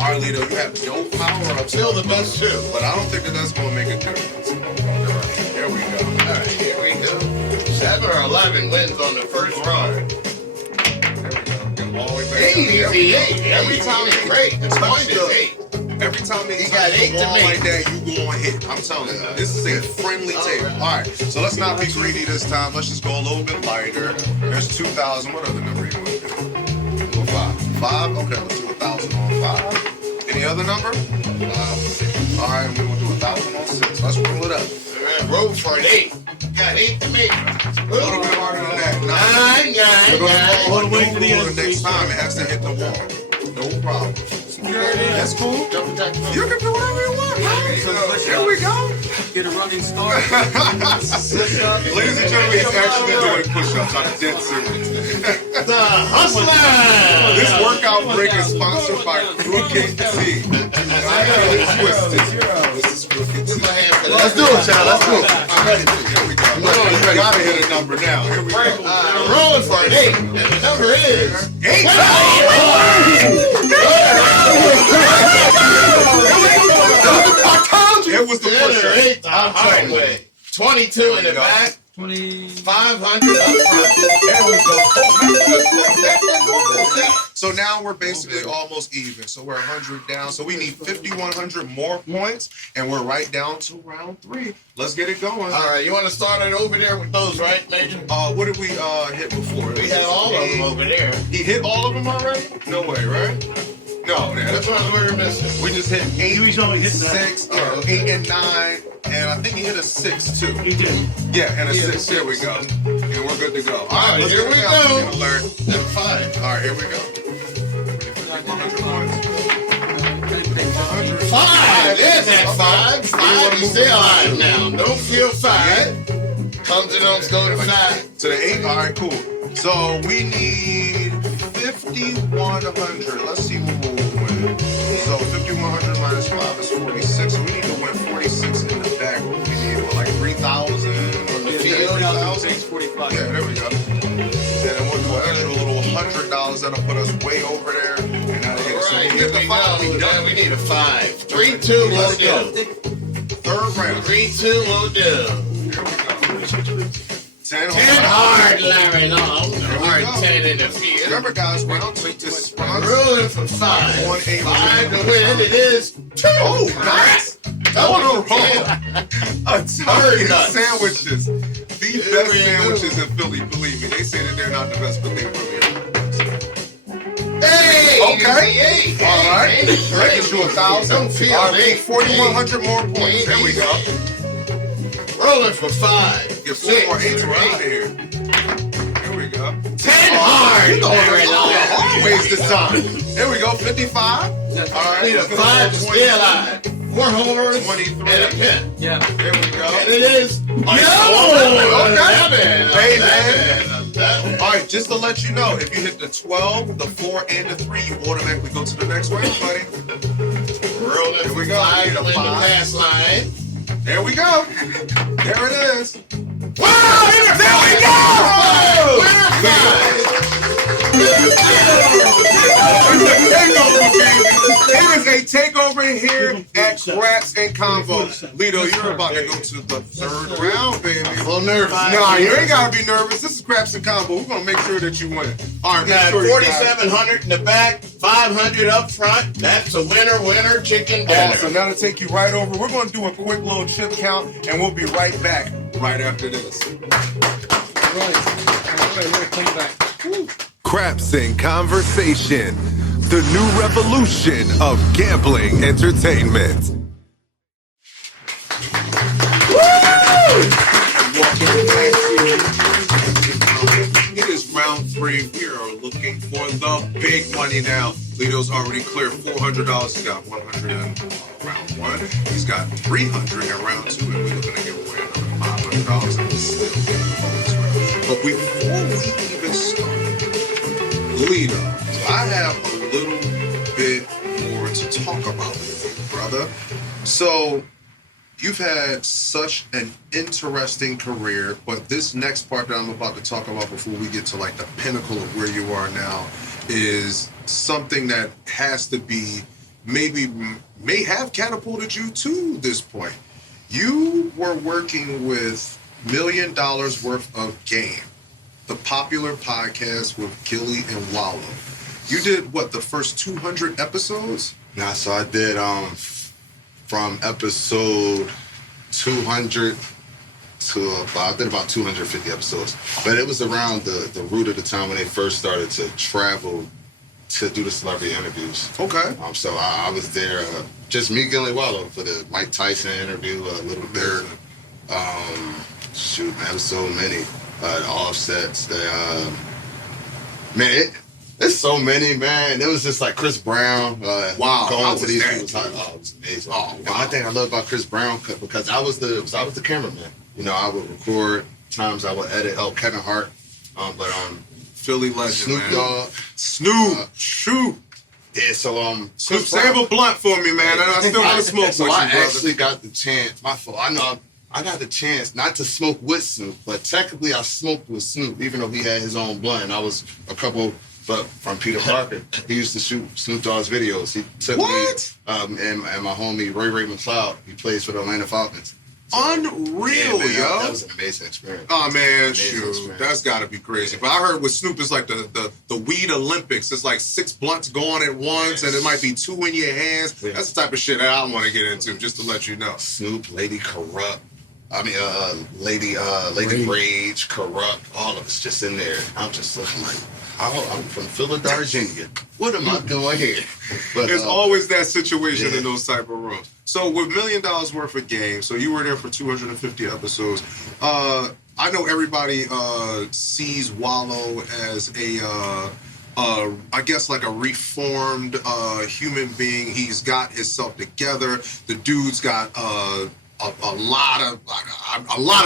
All right, Lito, you have no power up. Still the best 2. But I don't think that that's going to make a difference. All right, here we go. All right, here we go. 7 or 11 wins on the first run. There we go. Get all the way back. 8 There we easy. go. 8. Every time it's great. The punch is 8. Every time they He touch got the 8 to wall make. like that, you go on hit. I'm telling you, this is a friendly table. All right, so let's not be greedy this time. Let's just go a little bit lighter. There's 2,000. What other number you want to do? Do a 5. 5? Okay, let's do 1,000 on 5. Any other number? 6. All right, we're going to do 1,000 on 6. Let's roll it up. All right, roll for an 8. Got 8 to make. A little bit harder than that. 9, 9, We're 9. going to wait to the end. Next time, it has to hit the wall. No problem. That's cool. Double attack. You can do whatever you want. Here we go. Get a running start. Ladies and gentlemen, he's actually doing push-ups. I'm dead serious. The Hustler. This workout break is sponsored by Crooked Tea. I got it twisted. This is Crooked Tea. Let's do it, y'all. Let's do it. I'm ready to. Here we go. You gotta hit a number now. Here we go. Rolling for an 8. And the number is 8. 22 in the back. 500 up front. There we go. So now we're basically almost even. So we're 100 down. So we need 5,100 more points, and we're right down to round 3. Let's get it going. All right, you want to start it over there with those, right, Major? What did we hit before? We had all of them over there. He hit all of them already? No way, right? No, man. Which ones were we missing? We just hit 8, 6, 8 and 9, and I think he hit a 6 too. He did. Yeah, and a 6. There we go. And we're good to go. All right, let's here get we it go. down. Alert. At 5. All right, here we go. 5. There's that 5. 5 is still alive now. Don't feel 5. Comes to those, go to 5. To the 8. All right, cool. So we need 5,100. Let's see who will win. So 5,100 minus 5 is 46. So we need to win 46 in the back. We need like 3,000 on the field. 3,000. 45. Yeah, there we go. And then we'll do an extra little $100 that'll put us way over there. And that'll hit us. So Right, we here get the we 5. go. We Now done. we need a 5. 3, 2 will do. Third round. 3, 2 will do. Here we go. 10 hard, Larry, no. we Hard go. 10 in the field. Remember, guys, round 2 is round Rolling for 5. 5 to win. It is 2. Oh, nice. On a roll. A ton of sandwiches. The best sandwiches in Philly, believe me. They say that they're not the best, but they really are. Hey! Okay. Hey! All right. Hey, That gets you 1,000. Don't feel All right, we hey, need 4,100 more hey, points. There we go. Rolling for 5. Get 4 more 8s around here. Here we go. 10 hard! Larry, Always this time. There we go. 55. All right. Need a 5 to stay alive. 4 homers 23. and a pin. Yeah. There we go. And it is. Okay. 11. Hey, man. 11. All right, just to let you know, if you hit the 12, the 4, and the 3, you automatically go to the next round, buddy. Rolling Here we for go. 5 Need a to win the 5. pass line. There we go. There it is. Wow! There we go! It is a takeover here at Scraps and Convo. Lito, you're about to go to the 3rd round, baby. A little nervous. Nah, you ain't gotta be nervous. This is Scraps and Convo. We're gonna make sure that you win. All right, Got make sure you guys. 4,700 in the back, 500 up front. That's a winner chicken dinner. So that'll take you right over. We're gonna do a quick little chip count, and we'll be right back right after this. All right. We're going to clean back. Craps and Conversation, the new revolution of gambling entertainment. It is round 3. We are looking for the big money now. Lito's already cleared $400. He's got 100 in round 1. He's got 300 in round 2, and we're looking to give away another $500 and still get the bonus round. But before we even start, Lito, I have a little bit more to talk about with you, brother. So, you've had such an interesting career, but this next part that I'm about to talk about before we get to like the pinnacle of where you are now is something that has to be may have catapulted you to this point. You were working with $1 million worth of game, the popular podcast with Gilly and Wallow. You did what, the first 200 episodes? Nah, so I did from episode 200 to I did about 250 episodes. But it was around the root of the time when they first started to travel to do the celebrity interviews. Okay. So I was there, just me, Gilly Wallow, for the Mike Tyson interview, a little bit. Shoot, man, it was so many offsets that, man, there's so many, man. It was just like Chris Brown. Wow, going how to was these that? people's house. Oh, it was amazing. Oh, And wow. one thing I love about Chris Brown, because I was the cameraman. You know, I would record, times I would edit. Oh, Kevin Hart, but Philly legend, Snoop man. Dogg. Snoop, shoot. Yeah, so Snoop, Chris save Brown- a blunt for me, man. I still want to smoke so with you, I brother. actually got the chance. My fault. I know I got the chance not to smoke with Snoop, but technically I smoked with Snoop, even though he had his own blunt. And I was a couple, but from Peter Parker. He used to shoot Snoop Dogg's videos. He took What? me and my homie Ray McLeod. He plays for the Atlanta Falcons. Unreal, man, yo. That was an amazing experience. Oh man, Amazing shoot, experience. that's gotta be crazy. But I heard with Snoop, it's like the weed Olympics. It's like 6 blunts going at once, and it might be 2 in your hands. Yeah. That's the type of shit that I want to get into, just to let you know. Snoop, Lady Corrupt. I mean, Lady Rage, Corrupt. All of us just in there. I'm just looking like, oh, I'm from Philadelphia. What am I doing here? But There's always that situation in those type of rooms. So with $1 million worth of games, so you were there for 250 episodes. I know everybody sees Wallow as I guess like a reformed human being. He's got himself together. The dude's got a lot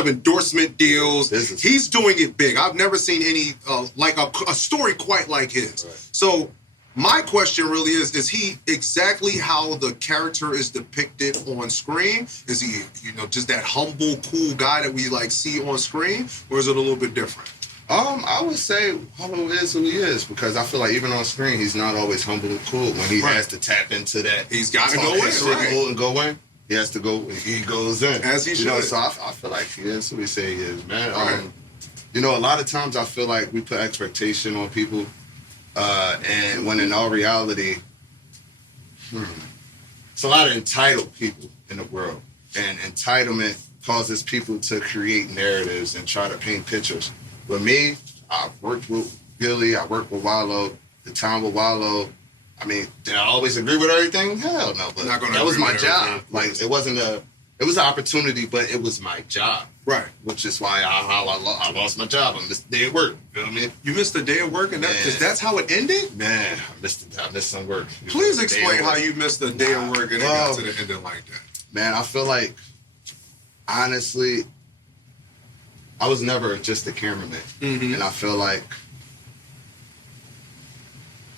of endorsement deals. He's doing it big. I've never seen any like a story quite like his. Right. So my question really is he exactly how the character is depicted on screen? Is he, just that humble, cool guy that we like see on screen, or is it a little bit different? I would say Wallow is who he is, because I feel like even on screen he's not always humble and cool. When he has to tap into that, He's got to go in, right? and go in. He has to go. He goes in As he should. So I feel like he is who he say he is, man. Right. A lot of times I feel like we put expectation on people, and when in all reality, it's a lot of entitled people in the world, and entitlement causes people to create narratives and try to paint pictures. With me, I worked with Billy, I worked with Wallow, the time with Wallow. I mean, did I always agree with everything? Hell no, but that was my job. Like, it was an opportunity, but it was my job. Right. Which is why I lost my job. I missed the day of work. You know what I mean? You missed a day of work, and because that's how it ended? Man, I missed some work. Please explain how you missed a day of work and it got to the ending like that. Man, I feel like, honestly, I was never just a cameraman. Mm-hmm. And I feel like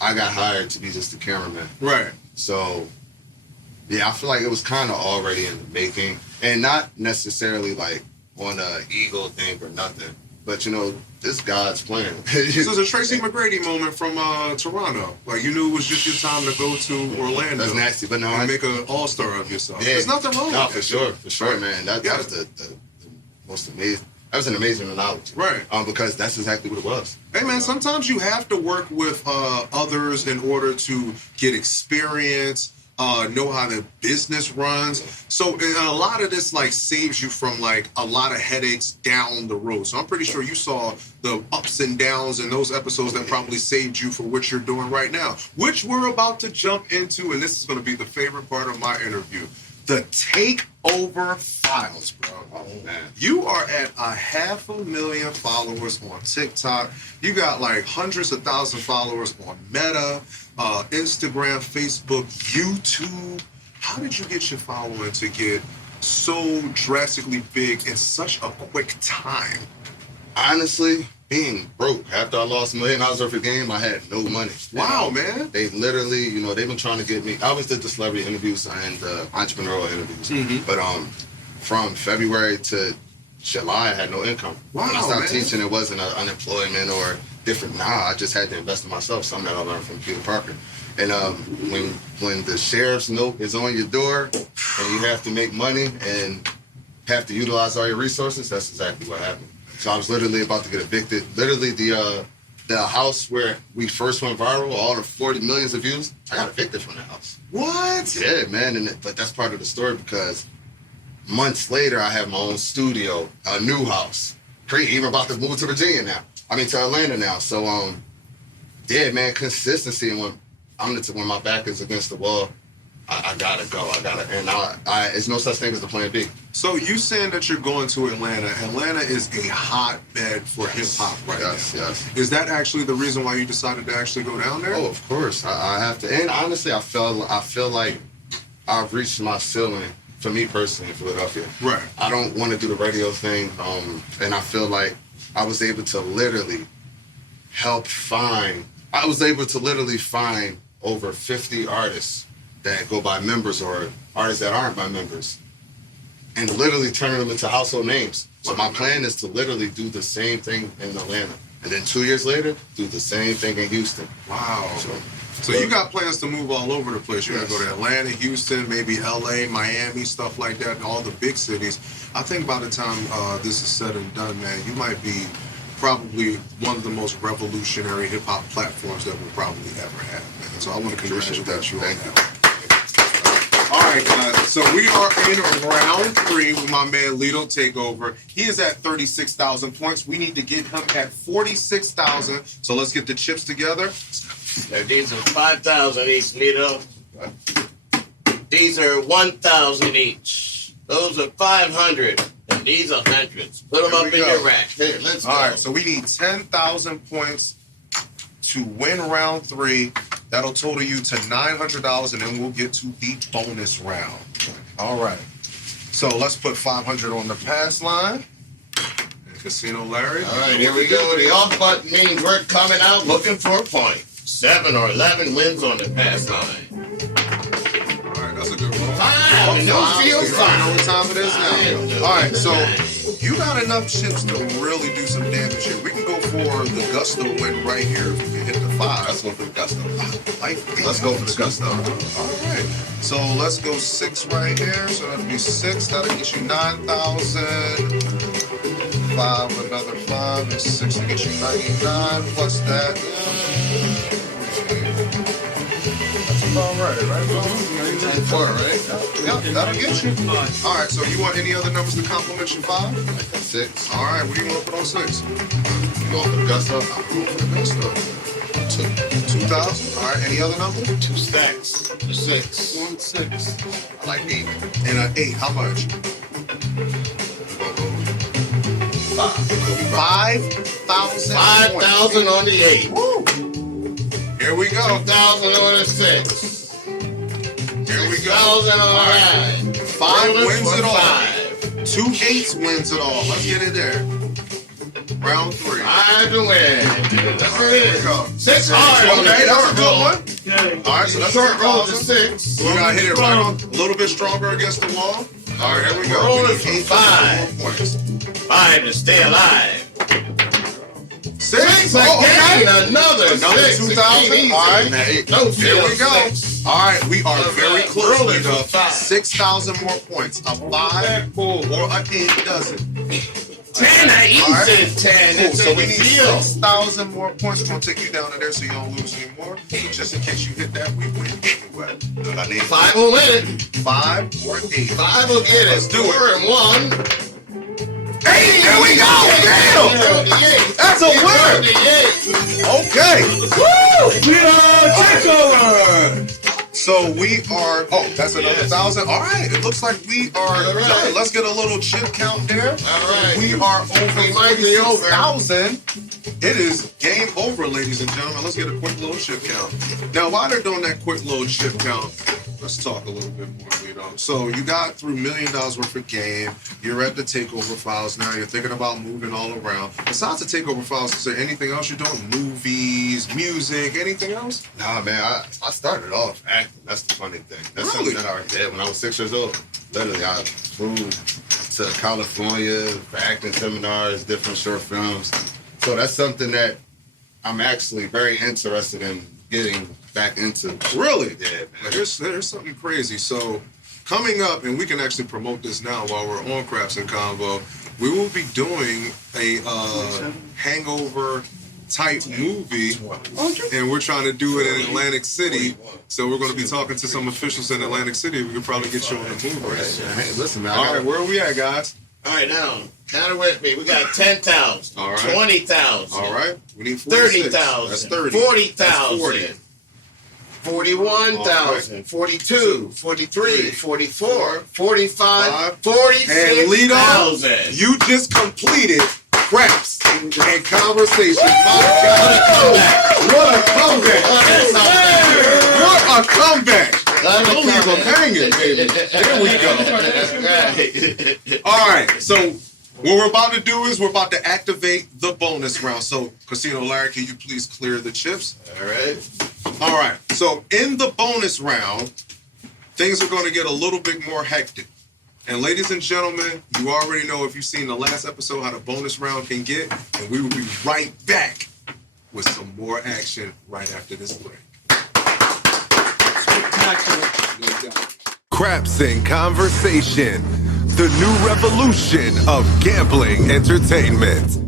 I got hired to be just a cameraman. Right. So, yeah, I feel like it was kind of already in the making. And not necessarily like on a ego thing or nothing. But, this God's plan. This is a Tracy McGrady moment from Toronto. Like, you knew it was just your time to go to Orlando. That's nasty, but no, and make an all-star of yourself. Yeah. There's nothing wrong with that. For sure, man. That was the most amazing. That was an amazing analogy. Right. Because that's exactly what it was. Hey, man, sometimes you have to work with others in order to get experience, know how the business runs. So and a lot of this like saves you from like a lot of headaches down the road. So I'm pretty sure you saw the ups and downs in those episodes that probably saved you for what you're doing right now, which we're about to jump into. And this is going to be the favorite part of my interview. The Takeover Files, bro. Oh, man. You are at 500,000 followers on TikTok. You got like hundreds of thousands of followers on Meta, Instagram, Facebook, YouTube. How did you get your following to get so drastically big in such a quick time? Honestly, being broke. After I lost $1 million worth of game, I had no money. Wow, man. They literally, they've been trying to get me. I always did the celebrity interviews and entrepreneurial interviews. Mm-hmm. But from February to July, I had no income. Wow, when I stopped man. teaching, it wasn't an unemployment or different. Nah, I just had to invest in myself, something that I learned from Peter Parker. And when the sheriff's note is on your door and you have to make money and have to utilize all your resources, that's exactly what happened. So I was literally about to get evicted. Literally the house where we first went viral, all the 40 millions of views, I got evicted from the house. What? Yeah, man. But that's part of the story because months later, I have my own studio, a new house. Crazy, even about to move to Virginia now. To Atlanta now. So, yeah, man, consistency. And when my back is against the wall, I gotta go. And it's no such thing as the plan B. So you saying that you're going to Atlanta. Atlanta is a hotbed for hip-hop right now. Yes. Is that actually the reason why you decided to actually go down there? Oh, of course. I have to. And honestly, I feel like I've reached my ceiling for me personally in Philadelphia. Right. I don't want to do the radio thing. And I feel like I was able to literally find over 50 artists that go by members or artists that aren't by members and literally turning them into household names. So my plan is to literally do the same thing in Atlanta. And then 2 years later, do the same thing in Houston. Wow. So So you got plans to move all over the place. You're going to go to Atlanta, Houston, maybe LA, Miami, stuff like that, all the big cities. I think by the time this is said and done, man, you might be probably one of the most revolutionary hip-hop platforms that we'll probably ever have, man. So I want to congratulate you on that. All right, guys. So we are in round 3 with my man Lito Takeover. He is at 36,000 points. We need to get him at 46,000. So let's get the chips together. Now, these are 5,000 each, Lito. These are 1,000 each. Those are 500. And these are hundreds. Put them up in your rack. Here, let's go. All right, so we need 10,000 points to win round 3. That'll total you to $900, and then we'll get to the bonus round. All right. So let's put 500 on the pass line. And Casino Larry. All right, here we go. The off button means we're coming out looking for a point. 7 or 11 wins on the pass line. All right, that's a good one. 5. No field You 5. know what time it is now. All right, so you got enough chips to really do some damage here. We can go for the gusto win right here if you can hit the 5. Let's go for the gusto. Let's go for the gusto. All right. So let's go 6 right here. So that'll be 6. That'll get you 9,000. 5, another 5, and 6 to get you 99 plus that. That's about right, right? 4, right? Yeah, that'll get you. All right, so you want any other numbers to complement your 5? 6. All right, what do you want to put on 6? You going for the gusto? I'm going for the gusto. 2,000. All right, any other number? 2 stacks. 6. 1, 6. I like 8. And an 8, how much? 5,000. 5,000 on the 8. Woo! Here we go. 2,000 on the 6. Here we go. 6,000 on the 9. 5 wins it all. 5. 2 8s wins it all. Let's get it there. Round 3. 5 to win. That's Here we it. go. 6 hard. Okay, that's a good one. Okay. All right, so that's Short roll to 4,000. 6. We gotta hit it right on, a little bit stronger against the wall. All right, here we go. Roll We it need for 8 5. points. 5 to stay alive. 6 again. okay. Another 6. 2,000. All right. No Here we go. 6. All right, we are very close Roll it to for 5. 6,000 more points. A 5 or an 8 doesn't. 10 I eat All right. it, 10. Cool. It's So in we the need field. 6,000 more points. We're gonna take you down to there so you don't lose any more. Just in case you hit that, we win anyway. I need 5 will win it. 5 or 8. 5 will get it. Let's do it. 4 and 1. 8. There we go. Damn. That's a win. Okay. Lito Takeover! So we are. Oh, that's another 1,000. All right. It looks like we are All right. done. Let's get a little chip count there. All right. We are over We might be over. 46,000. It is game over, ladies and gentlemen. Let's get a quick little chip count. Now, while they're doing that quick little chip count, let's talk a little bit more, Lito. So you got through $1 million worth of game. You're at the Takeover Files now. You're thinking about moving all around. Besides the Takeover Files, is there anything else you're doing? Movies, music, anything else? Nah, man, I started off acting. That's the funny thing. That's Really? something that I already did when I was 6 years old. Literally, I flew to California for acting seminars, different short films. So that's something that I'm actually very interested in getting back into. Really? Yeah, man. There's something crazy. So coming up, and we can actually promote this now while we're on Craps and Convo, we will be doing a hangover type movie, and we're trying to do it in Atlantic City. So we're going to be talking to some officials in Atlantic City. We could probably get you on the movie. Hey, listen, man. All right, where are we at, guys? All right, now, count it with me. We got 10,000, All right. 20,000, All right, we need 46. 30,000, That's 30. 40,000, 40. 41,000, 42, 43, 44, 45, And Lito, 46,000. you just completed Craps and Conversation. My What a God, comeback. what a comeback! What a comeback! Don't leave them hanging, baby. There we go. All right, so what we're about to do is we're about to activate the bonus round. So, Casino Larry, can you please clear the chips? All right. All right, so in the bonus round, things are going to get a little bit more hectic. And ladies and gentlemen, you already know if you've seen the last episode how the bonus round can get. And we will be right back with some more action right after this break. Craps in Conversation, the new revolution of gambling entertainment.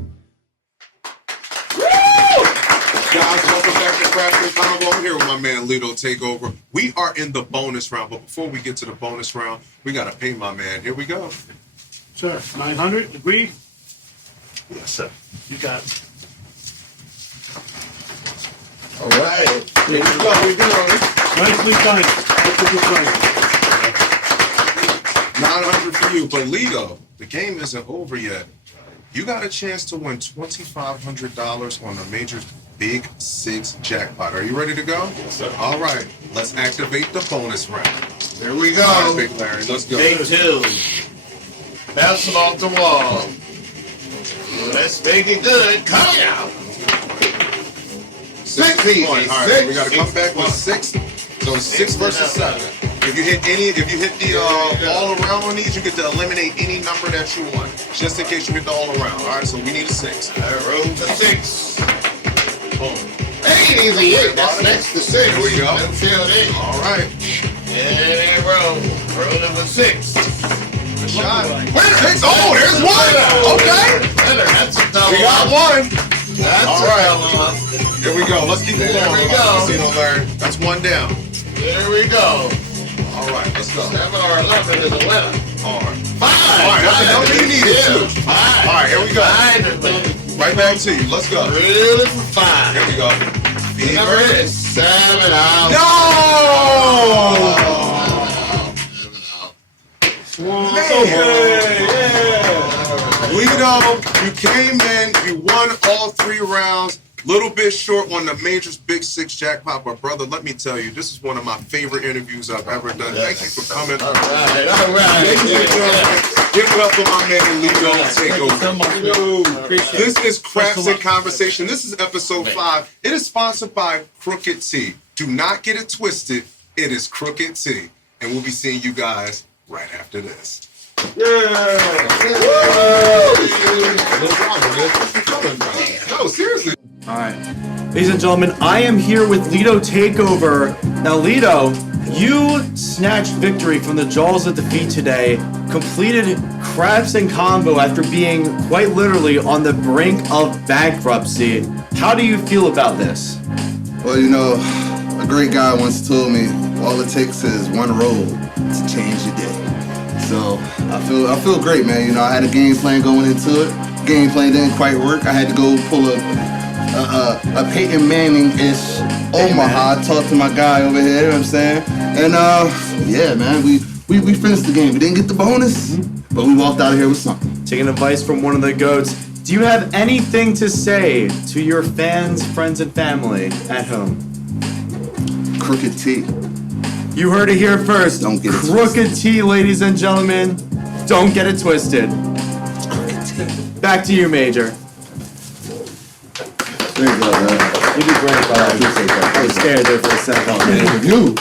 Guys, welcome back to Craps and Convo. I'm here with my man Lito Takeover. We are in the bonus round, but before we get to the bonus round, we gotta pay my man. Here we go. Sure. 900, agreed? Yes, sir. You got it. All right. Here we go. Nicely done. Nicely done. 900 for you, but Lito, the game isn't over yet. You got a chance to win $2,500 on the Major's Big Six jackpot. Are you ready to go? Yes, sir. All right, let's activate the bonus round. There we All right, go. Big Larry, let's go. Big two. Bounce it off the wall. Let's make it good. Come out. 6 easy. All right, we got to come back with 6. So 6 versus 7. If you hit the all around on these, you get to eliminate any number that you want, just in case you hit the all around. All right, so we need a 6. I roll to 6. Boom. Hey, easy 8. That's next to 6. There we go. Midfield 8. All right. And roll. Rolling with 6. Good shot. Where's 6? Oh, there's 1. Okay. That's a double. We got 1. That's All a right. double. Here we go. Let's keep it There going. we go. See, don't learn. That's 1 down. There we go. All right, let's go. 7 or 11 is a winner. All right. 5. All right, that's the number you needed, too. 5. All right, here we go. 5. Right back to you. Let's go. Really for 5. Here we go. The number is 7 out. Lito, you came in, you won all 3 rounds. Little bit short on the Major's Big Six jackpot, but brother, let me tell you, this is one of my favorite interviews I've ever done. Thank you for coming. All right. Ladies and gentlemen, give it up for my man Lito Takeover. This is Craps and Conversation. This is episode 5. It is sponsored by Crooked Tea. Do not get it twisted. It is Crooked Tea. And we'll be seeing you guys right after this. No, seriously. All right. Ladies and gentlemen, I am here with Lito Takeover. Now, Lito, you snatched victory from the jaws of defeat today, completed Craps and Convo after being quite literally on the brink of bankruptcy. How do you feel about this? Well, you know, a great guy once told me all it takes is one roll to change your day. So I feel great, man. You know, I had a game plan going into it. Game plan didn't quite work. I had to go pull a Peyton Manning-ish Omaha. Talk to my guy over here. You know what I'm saying? And yeah, man, we finished the game. We didn't get the bonus, but we walked out of here with something. Taking advice from one of the GOATs, do you have anything to say to your fans, friends, and family at home? Crooked Tea. You heard it here first. Don't get it Crooked Tea, ladies and gentlemen. Don't get it twisted. Back to you, Major. There you go, man. You did great, Bob. I was scared there for a second. You.